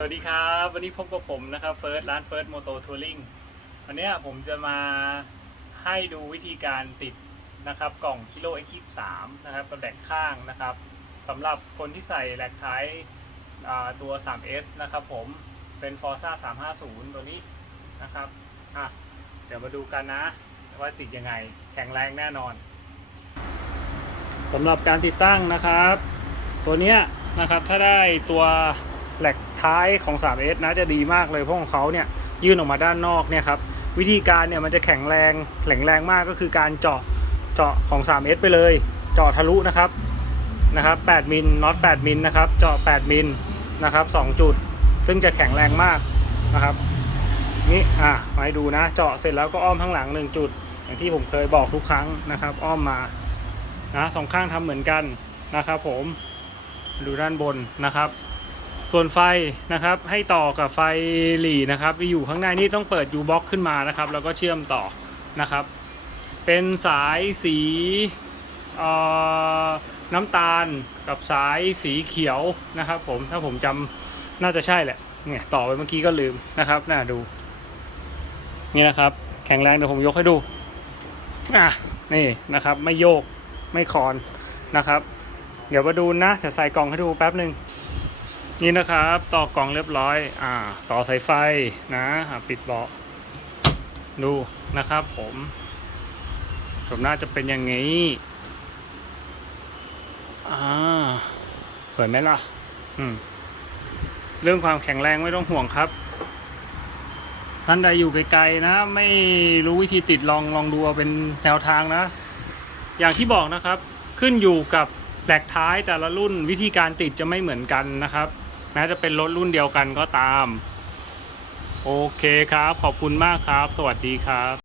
สวัสดีครับ วันนี้พบกับผมนะครับเฟิร์สร้านเฟิร์สโมโตทัวริงวันนี้ผมจะมาให้ดูวิธีการติดนะครับกล่องคิโล X23 นะครับกระแดกข้างนะครับสำหรับคนที่ใส่แหลกท้ายอ่าตัว 3S นะครับผมเป็น Forza 350 ตัวนี้นะครับอะเดี๋ยวมาดูกันนะ ว่าติดยังไงแข็งแรงแน่นอนสำหรับการติดตั้งนะครับ ตัวเนี้ยนะครับถ้าได้ตัว แหลกท้ายของ 3S นะจะดีมากเลยเพราะของเขาเนี่ยยื่นออกมาด้านนอกเนี่ยครับวิธีการเนี่ยมันจะแข็งแรงแข็งแรงมากก็คือการเจาะเจาะของ 3S ไปเลย เจาะทะลุนะครับนะครับ8มิลน็อต8มิลนะครับเจาะ8มิลนะครับ2จุด ซึ่งจะแข็งแรงมากนะครับนี่อะมาให้ดูนะ เจาะเสร็จแล้วก็อ้อมข้างหลัง 1 จุด อย่างที่ผมเคยบอกทุกครั้งนะครับ อ้อมมานะสองข้างทำเหมือนกันนะครับ ผมดูด้านบนนะครับ ส่วนไฟนะครับให้ต่อกับไฟหลีนะครับที่อยู่ข้างในนี่ต้องเปิด U box ขึ้นมานะครับ แล้วก็เชื่อมต่อนะครับ เป็นสายสีเอ่อน้ำตาลกับสายสีเขียวนะครับผมถ้าผมจำน่าจะใช่แหละเนี่ยต่อไปเมื่อกี้ก็ลืมนะครับน่าดู นี่นะครับ แข็งแรงเดี๋ยวผมยกให้ดูอะนี่นะครับ ไม่โยกไม่คลอนนะครับ เดี๋ยวมาดูนะเดี๋ยวใส่กล่องให้ดูแป๊บหนึ่ง นี่นะครับ ต่อกล่องเรียบร้อย อ่า ต่อสายไฟนะปิดเบาะดูนะครับผมผมน่าจะเป็นอย่างนี้อ่าสวยไหมล่ะ อืม เรื่องความแข็งแรงไม่ต้องห่วงครับท่านใดอยู่ไกลๆนะ ไม่รู้วิธีติดลองลองดูเอาเป็นแนวทางนะ อย่างที่บอกนะครับ ขึ้นอยู่กับแหลกท้ายแต่ละรุ่นวิธีการติดจะไม่เหมือนกันนะครับ ม้จะเป็นรถรุ่นเดียวกันก็ตาม โอเคครับ ขอบคุณมากครับ สวัสดีครับ